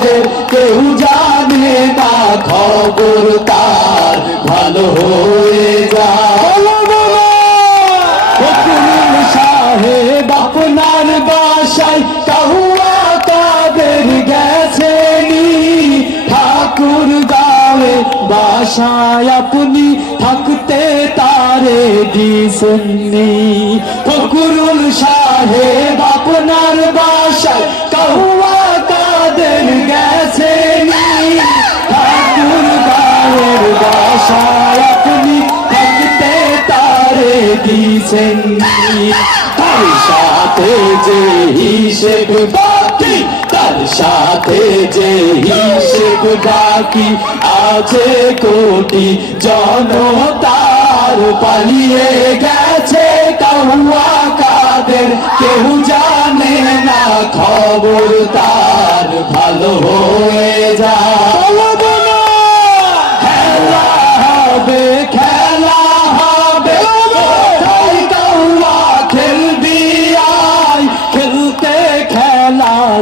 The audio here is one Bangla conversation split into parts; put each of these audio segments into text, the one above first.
কাদের কেউ জানে না খবর তার। ভালো হয়ে ফকরুল সাহেব আপনার বাসায় কাহুয়া কাদের গেছেনি। ঠাকুর গায়ে বাসায় আপনি থাকতে তারে দিসেননি। ফকরুল সাহেব আপনার বাসায় কাহুয়া দিছেন তার সাথে যে হিসেব বাকি, তার সাথে যে হিসেব বাকি আছে কোটি জনতার পালিয়ে গেছে কাহুয়া কাদের কেউ জানে না খবর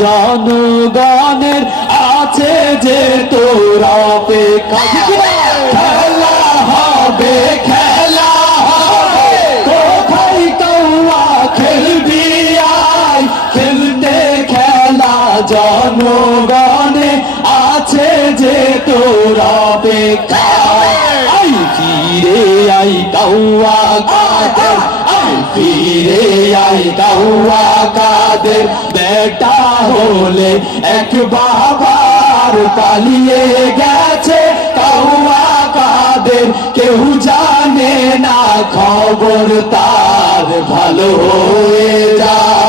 জনগণের আছে যে তোর অপেক্ষা। খেলা হবে খেলা হবে। কোথায় কাউয়া খেলবি খেলতে খেলা জনগণে আছে যে তোর অপেক্ষা। আই ফিরে আই কাউয়া কাদের। আই ফিরে আই কাউয়া কাদের। বেটা হলে এক বাবার পালিয়ে গেছে কাউয়া কাদের কেউ জানে না, খবর তার ভালো হয়ে যাও।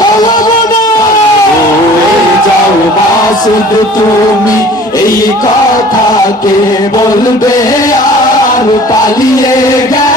মাসুদ, তুমি এই কথাকে বলবে, আর পালিয়ে গেছে